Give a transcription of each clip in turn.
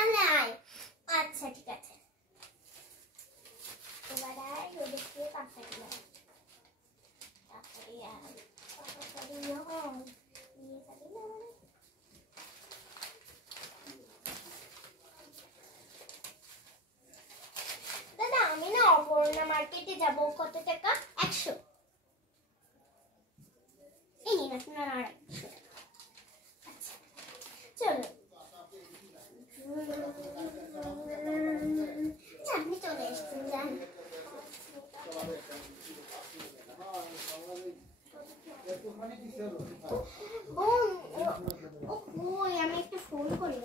তাহলে আয়। আচ্ছা ঠিক আছে, এবার আয় রোদে দিয়ে তাড়াতাড়ি আয়, তাড়াতাড়ি আয়, তাড়াতাড়ি নিয়ে যাবি না মানে। দাদা আমি না অপর্ণা মার্কেটে যাব, কত টাকা? 100। এই নিন আপনার 100 টাকা। আচ্ছা চলো, আপনি চলে এসেছেন, যান। আমি একটা ফোন করি।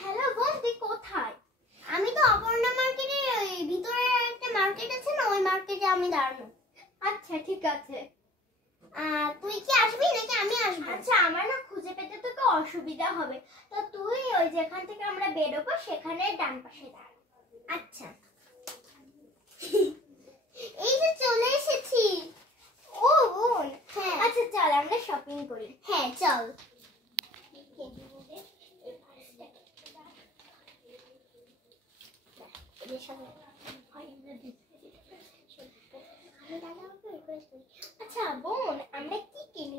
হ্যালো বোন, তুই কোথায়? আমি তো অপর্ণা মার্কেটের ভিতরে একটা মার্কেট আছে না, ওই মার্কেটে আমি দাঁড়ানো। আচ্ছা ঠিক আছে, তুই কি আসবি নাকি আমি আসবো? আচ্ছা আমার না খুঁজে পেতে তোকে অসুবিধা হবে, তো তুই ওই যেখান থেকে আমরা বেরোবো সেখানে ডান পাশে দাঁড়া। আচ্ছা এই যে চলে এসেছি। ও বোন, হ্যাঁ আচ্ছা চল আমরা শপিং করি। হ্যাঁ চল। আচ্ছা বোন, আমরা কি কিনি?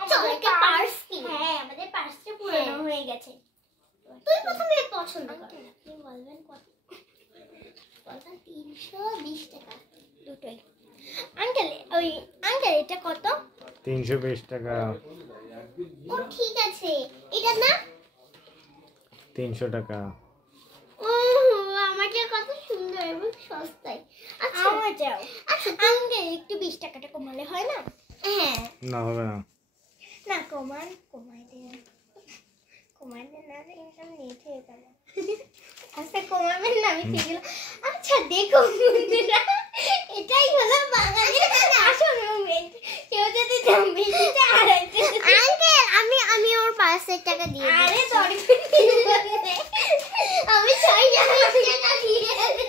আমাদের পার্স কিনি। হ্যাঁ আমাদের পার্সটা পুরনো হয়ে গেছে। তুই প্রথমে পছন্দ কর। আপনি বলবেন কত? বলবেন 320 টাকা দুটোই। আঙ্কেল ওই আঙ্কেল এটা কত? 320 টাকা। ও ঠিক আছে, এটা না 300 টাকা। ও আমারটা কত সুন্দর এবং সস্তায়। আচ্ছা আমার যাও। আচ্ছা আঙ্কেল একটু 20 টাকাটা কমালে হয় না? হ্যাঁ না হবে না। না কমাই দেন, কমাই দেন না, এরকম নেট হয়ে গেল। আচ্ছা কমাবেন না, আমি ঠিক গেলাম। আচ্ছা দেখো বন্ধুরা, এটাই হলো বাঙালির আসল মুভমেন্ট। কেউ যদি বেশিটা আড়াইতে আঙ্কেল আমি ওর 500 টাকা দিয়ে দিই। আরে দরকার নেই, আমি 6 টাকা দিয়ে